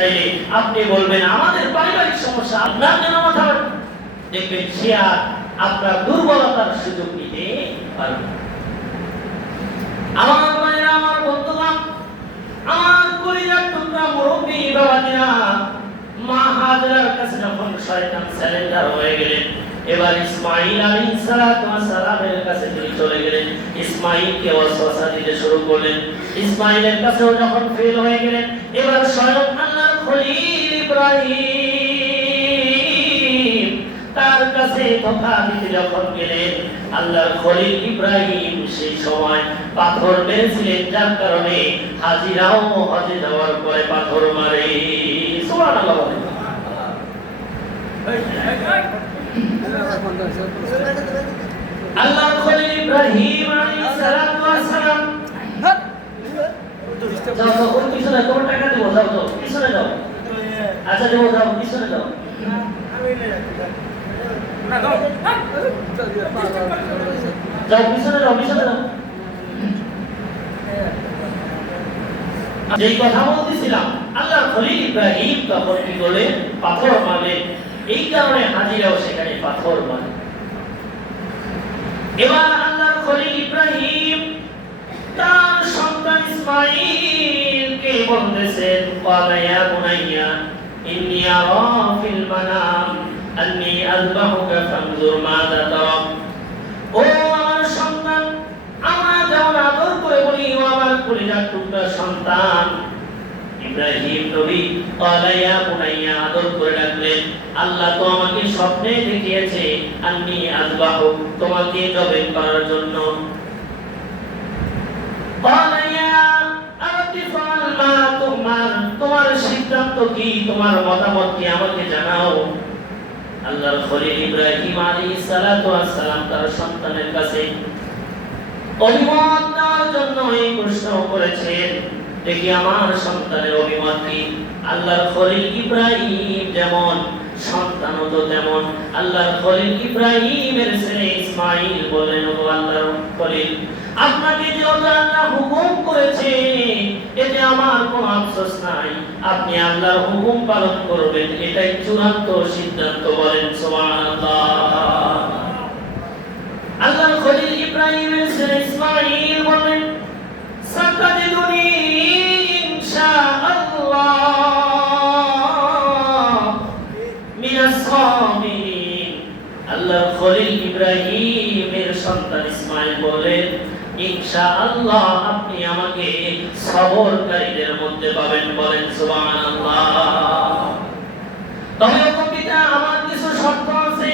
চাইলে আপনি বলবেন আমাদের পারিবারিক সমস্যা, আপনার জন্য মাথা দেখবেন সে আর আপনার দুর্বলতার সুযোগ নিতে পারবে। আমার মায়েরা, আমার বন্ধুগণ, আমার কলিজার টুকরা মুরব্বী বাবাজিরা, মা হাজরার কাছে যখন শয়তান স্যালেন্ডার হয়ে গেলেন, এবার ইসমাঈল আলাইহিস সালাতু ওয়াস সালামের কাছে তিনি চলে গেলেন। ইসমাঈলকে ওয়াসওয়াসা দিতে শুরু করলেন। ইসমাঈলের কাছেও যখন ফেল হয়ে গেলেন, এবার স্বয়ং আল্লাহর খলিল ইব্রাহিম তার কাছে কথা দিতে যখন গেলেন, আল্লাহর খলিল ইব্রাহিম সেই সময় পাথর মেরেছিলেন, যার কারণে হাজিরাও হজে যাওয়ার পরে পাথর মারে। সুবহানাল্লাহ। আল্লাহর খলিল ইব্রাহিম আলাইহিস সালাতু ওয়াস সালাম যাও ওই পিছনে তোমার টাকা দেবো, যাও যাও পিছনে যাও। আচ্ছা দেবো, যাও পিছনে যাও। যাও পিছনে যাও, পিছনে যাও। যেই কথা বলতেছিলাম, আল্লাহর খলিল ইব্রাহিম তখন কি করলেন? পাথর মারলেন। এই কারণে হাজিরাও সেখানে পাথর মারে। এবার আল্লাহর খলিল ইব্রাহিম তার সন্তান ইসমাঈলকে বলতেছেন, ক্বালা ইয়া বুনাইয়া ইন্নী আরা ফিল মানাম আন্নী আযবাহুকা ফানজুর মাযা তারা। ও আমার সন্তান, আমরা যেমন আদর করে বলি ও আমার কলিজার টুকরা সন্তান ইব্রাহিম নবী, ক্বালা ইয়া বুনাইয়া আদর করে ডাকলেন, আল্লাহ তো আমাকে স্বপ্নে দেখিয়েছে আন্নী আযবাহু, তোমাকে জবাই করার জন্য। তোমার সিদ্ধান্ত কি, তোমার মতামত কি, আমাকে জানাও। আল্লাহর খলিল ইব্রাহিম আলাইহিস সালাতু ওয়াস সালাম তার সন্তানের কাছে অভিমত দেওয়ার জন্য এই প্রশ্ন করেছেন, দেখি আমার সন্তানের অভিমত কি। আল্লাহর খলিল ইব্রাহিম যেমন, সন্তানও তো তেমন। আল্লাহর খলিল ইব্রাহিমের ছেলে ইসমাঈল বলেন, ও আল্লাহর খলিল, আপনাকে যে আল্লাহ হুকুম করেছে এতে আমার কোনো আফসোস নাই, আপনি আল্লাহর হুকুম পালন করবেন, এটাই চূড়ান্ত সিদ্ধান্ত। বলেন সুবহানাল্লাহ। আল্লাহর খলিল ইব্রাহিমের ছেলে ইসমাঈল বলেন, সাতাজিদুনি ইনশাআল্লাহ মিনাস সাবিরিন। আল্লাহর খলিল ইব্রাহিমের সন্তান ইসমাঈল বলেন, ইনশাআল্লাহ আপনি আমাকে সবরকারীদের মধ্যে পাবেন। বলেন সুবহানাল্লাহ। তবে পিতা, আমার কিছু শর্ত আছে।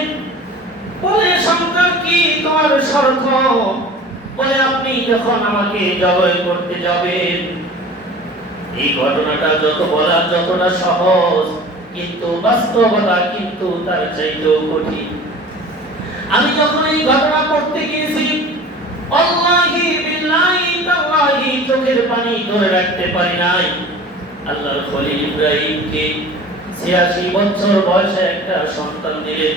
বলে, সন্তান কি তোমার শর্ত? বলে, আপনি যখন আমাকে জবাই করতে যাবেন, এই ঘটনাটা যতটা সহজ, কিন্তু বাস্তবতা কিন্তু তার চাইতেও কঠিন। আমি যখন এই ঘটনা পড়তে গিয়েছি, আল্লাহি বিল্লাহি তাআলাহি চোখের পানি ধরে রাখতে পারি নাই। আল্লাহর খলিল ইব্রাহিমকে ৮৬ বছর বয়সে একটা সন্তান দিলেন।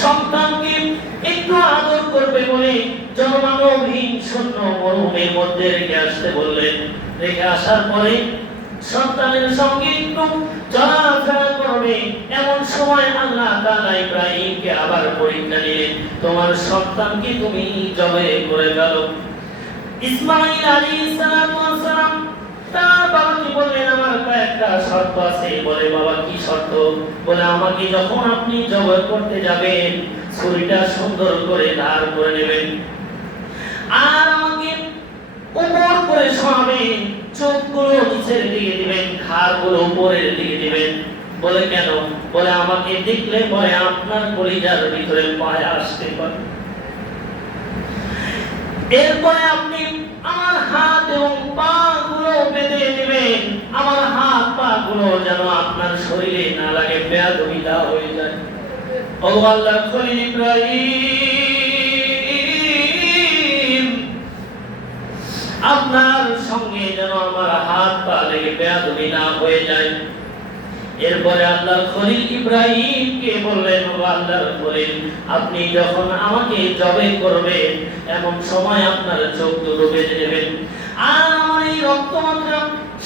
সন্তানকে একটু আদর করবে বলে জনমানবহীন শূন্য মরুভূমির মধ্যে রেখে আসতে বললেন। রেখে আসার পরে সন্তানের সঙ্গে একটু চলাফেরা করবে, এমন সময় আল্লাহ তাআলা ইব্রাহিমকে আবার পরীক্ষা নিলেন, তোমার সন্তানকে তুমি জবাই করে গেল। ইসমাঈল আলাইহিস সালাতু ওয়াস সালাম তার বাবাকে বললেন, আমার একটা শর্ত আছে। বলে, বাবা কি শর্ত? বলে, আমাকে যখন আপনি জবাই করতে যাবেন, ছুরিটা সুন্দর করে ধার করে নেবেন, আর আমাকে উপর করে শোয়াবেন, চোখগুলো নিচের দিকে দিবেন, ঘাড়গুলো উপরের দিকে দিবেন। বলে, কেন? বলে, আমাকে দেখলে পরে আপনার কলিজার ভিতরে পায় আসতে পারে। এরপরে আপনি আমার হাত এবং পা গুলো বেঁধে দিবেন, আমার হাত পা গুলো যেন আপনার শরীরে না লাগে, বেয়াদবিটা হয়ে যায়। ও আল্লাহর খলিল ইব্রাহিম, আপনার সঙ্গে যেন আমার হাত পা লেগে বেয়াদবি না হয়ে যায়। এরপরে আল্লাহর খলিল ইব্রাহিমকে বললেন, ও আল্লাহর খলিল, আপনি যখন আমাকে জবাই করবেন, এমন সময় আপনার চোখ দুটো বেঁধে দেবেন, আর আমার এই রক্তমাত্রা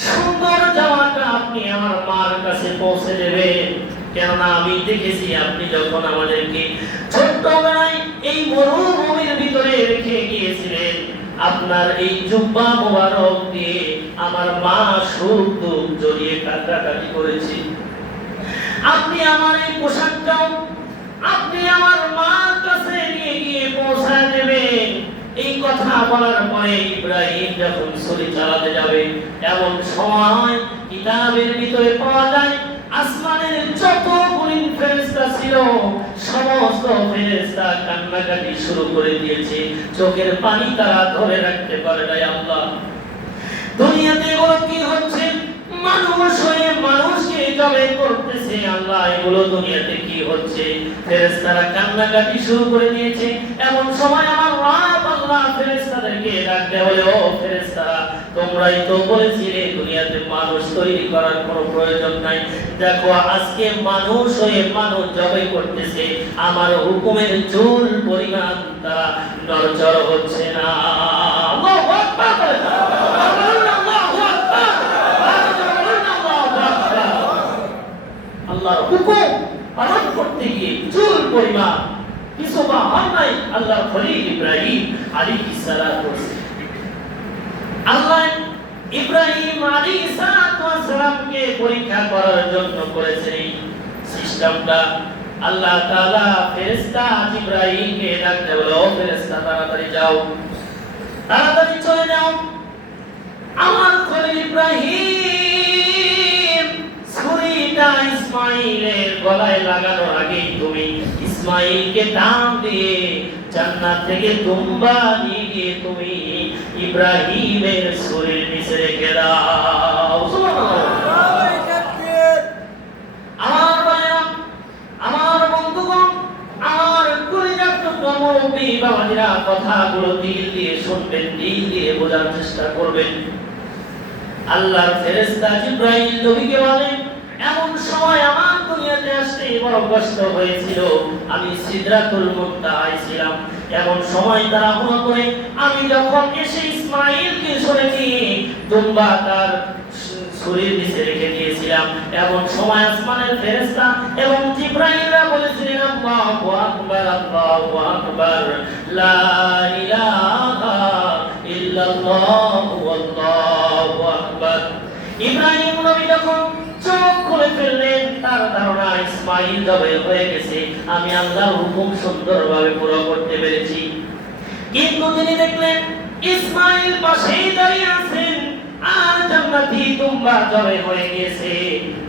সুন্দর জামাটা আপনি আমার মার কাছে পৌঁছে দেবেন। কেননা আমি দেখেছি আপনি যখন আমাদেরকে ছোট্টবেলায় এই মরুভূমির ভিতরে রেখে গিয়েছিলেন, আপনার এই জুব্বা মোবারক দিয়ে আমার মা সুখ জড়িয়ে কাটাকাটি করেছি। আপনি আমার এই পোশাকটাও আপনি আমার মার কাছে নিয়ে গিয়ে পৌঁছায় দেবেন। এই কথা বলার পরে ইব্রাহিম যখন ছুরি চালাতে যাবে, এমন সময় কিতাবের ভিতরে পাওয়া যায় আসমানের যতগুলি ফেরেশতা ছিল সমস্ত ফেরেশতা কান্নাকাটি শুরু করে দিয়েছে। চোখের পানি তারা ধরে রাখতে পারে না। আল্লাহ, দুনিয়াতে এগুলো কি হচ্ছে? মানুষ হয়ে মানুষকে জবাই করতেছে। আল্লাহ, এগুলো দুনিয়াতে কি হচ্ছে? ফেরেশতারা কান্নাকাটি শুরু করে দিয়েছে। এমন সময় আমার রব আল্লাহ ফেরেশতাদেরকে ডাকতে বলে, ও ফেরেশতারা, তোমরাই তো বলেছিলে দুনিয়াতে মানুষ তৈরি করার কোনো প্রয়োজন নাই। দেখো আজকে মানুষ হয়ে মানুষ জবাই করতেছে, আমার হুকুমের চুল পরিমাণ তারা নড়চড় হচ্ছে না। আল্লাহু আকবার। আল্লাহর হুকুম পালন করতে গিয়ে চুল পরিমাণ কিছু বা হয় নাই। আল্লাহর খলিল ইব্রাহিম আলাইহিস সালাতু ওয়াস সালাম, আল্লাহ ইব্রাহিম আলাইহিস সালাতু ওয়াস সালামকে পরীক্ষা করার জন্য করেছেন এই সিস্টেমটা। আল্লাহ তাআলা ফেরেশতা জিবরাইলকে ডাকতে বলে, ও ফেরেশতা, তাড়াতাড়ি যাও, তাড়াতাড়ি চলে যাও। আমার খলিল ইব্রাহিম ছুরিটা ইসমাইলের গলায় লাগানোর আগে তুমি ইসমাইলকে টান দিয়ে জান্নাত থেকে দুম্বা নিয়ে গিয়ে তুমি ইব্রাহিমের ছুরির নিচে রেখে দাও। আমার ভাইরা, আমার বন্ধুগণ, আমার কলিজার টুকরা মুরব্বি বাবাজিরা, কথাগুলো দিল দিয়ে শুনবেন, দিল দিয়ে বোঝার চেষ্টা করবেন। আল্লাহর ফেরেশতা জিবরাইল নবীকে বলেন, এমন সময় আমার দুনিয়াতে আসতে বড় কষ্ট হয়েছিল, আমি সিদরাতুল মুনতাহায় ছিলাম। এমন সময় তারা মনে করে আমি যখন এসে ইসমাইলকে সরে নিয়ে দুম্বা তার ছুরির নিচে রেখে দিয়েছিলাম, এমন সময় আসমানের ফেরেশতা এবং জিবরাইলরা বলেছিলেন, আল্লাহু আকবার, আল্লাহু আকবার, লা ইলাহা ইল্লাল্লাহু আল্লাহু আকবার। ইব্রাহিম নবী যখন চোখ খুলে ফেললেন, তার ধারণা ইসমাইল জবাই হয়ে গেছে, আমি আল্লাহর হুকুম সুন্দরভাবে পুরো করতে পেরেছি। কিন্তু তিনি দেখলেন ইসমাইল পাশেই দাঁড়িয়ে আছেন আর জান্নাতি দুম্বা জবাই হয়ে গিয়েছে।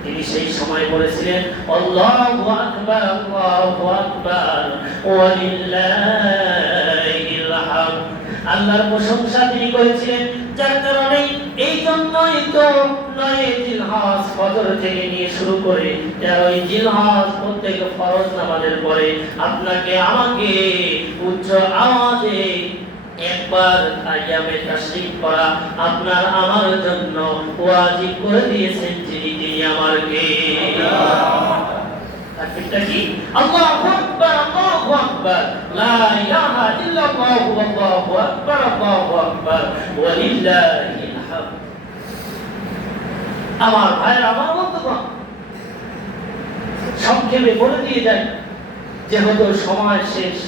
তিনি সেই সময় বলেছিলেন, আল্লাহু আকবার, আল্লাহু আকবার, ওয়া লিল্লাহিল হামদ। আল্লাহর প্রশংসা তিনি করেছিলেন, যার কারণে এই জন্যই তো 9 জিলহজ ফজর থেকে নিয়ে শুরু করে 13 জিলহজ প্রত্যেক ফরজ নামাজের পরে আপনাকে আমাকে উচ্চ আওয়াজে একবার আয়ামে তাশরিফ করা আপনার আমার জন্য ওয়াজিব করে দিয়েছেন, যিনি আমার কে। তাকবীরটা কি? আল্লাহু আকবার, আল্লাহু আকবার, লা ইলাহা ইল্লাল্লাহু আল্লাহু আকবার, আল্লাহু আকবার, ওয়া লিল্লাহিল হামদ। আমার ভাইরা, আমার বন্ধুগণ, সংক্ষেপে বলে দিয়ে যাই, যেহেতু সময় শেষ।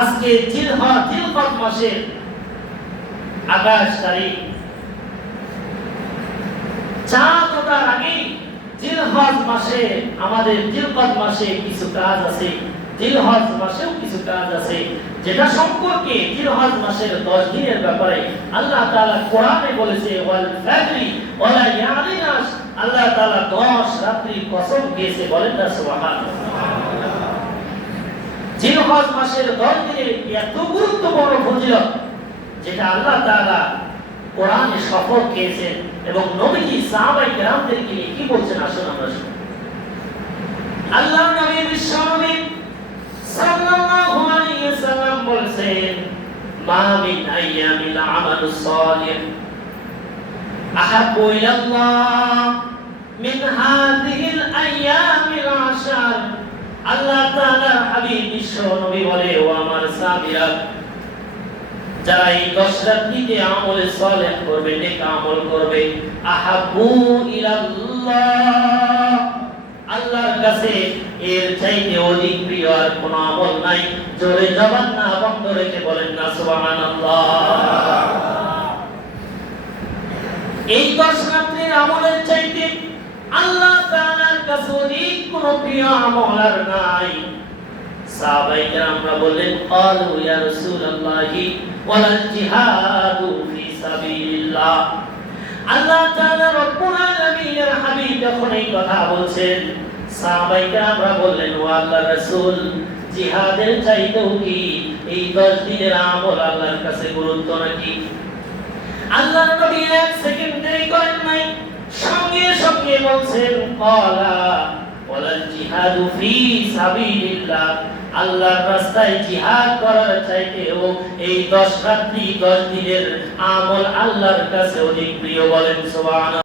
আজকে জিলকদ মাসের 28 তারিখ, চাঁদ ওঠার আগেই জিলহজ মাসে, আমাদের জিলকদ মাসে কিছু কাজ আছে, জিলহজ মাসেও কিছু কাজ আছে, যেটা সম্পর্কে জিলহজ মাসের 10 দিনের ব্যাপারে আল্লাহ তাআলা কোরআনে বলেছে, ওয়াল ফাজরি ওয়া লায়ালিন আশ। আল্লাহ তাআলা 10 রাত্রি কসম খেয়েছে, বলেন না সুবহানাল্লাহ। জিলহজ মাসের 10 দিনের এত গুরুত্বপূর্ণ ফজিলত, যেটা আল্লাহ তাআলা কোরআনে শপথ খেয়েছেন এবং নবীজি সাহাবায়ে কেরামদেরকে নিয়ে কি বলছেন, আসুন আমরা শুনি। আল্লাহর নবী বিশ্বনবী সাল্লাল্লাহু আলাইহি ওয়াসাল্লাম বলেছেন, মা মিন আইয়ামিল আমালুস সালিহ আহাব্বু ইলাল্লাহ মিন হাযিহিল আইয়ামিল আশর। আল্লাহ তাআলার হাবিব বিশ্বনবী বলে, ও আমার সাহাবীরা, যারা এই 10 রাত্রিতে আমলে সালেহ করবে, নেক আমল করবে, আহাব্বু ইলাল্লাহ, আল্লাহর কাছে এর চাইতে অধিক প্রিয় আর কোনো আমল নাই। জোরে জবান না বন্ধ রেখে বলেন না সুবহানাল্লাহ। এই 10 রাত্রির আমলের চাইতে আল্লাহ তাআলার কাছে অধিক কোনো প্রিয় আমল আর নাই। সাহাবায়ে কেরামরা বললেন, ক্বালু ইয়া রাসূলুল্লাহি ওয়ালাল জিহাদু ফি সাবিলিল্লাহ। আল্লাহ তাআলা রব্বুল আলামিনের হাবিব যখন এই কথা বলছেন, সাহাবায়ে কেরামরা বললেন, ও আল্লাহর রাসূল, জিহাদের চাইতেও কি এই 10 দিনের আমল আল্লাহর কাছে গুরুত্ব নাকি? আল্লাহর নবী এক সেকেন্ড দেরি করেন নাই, সঙ্গে সঙ্গে বলছেন, ক্বালা ওয়ালাল জিহাদু ফি সাবিলিল্লাহ, আল্লাহর রাস্তায় জিহাদ করার চাইতেও এই 10 রাত্রি 10 দিনের আমল আল্লাহর কাছে অধিক প্রিয়। বলেন সুবহানাল্লাহ।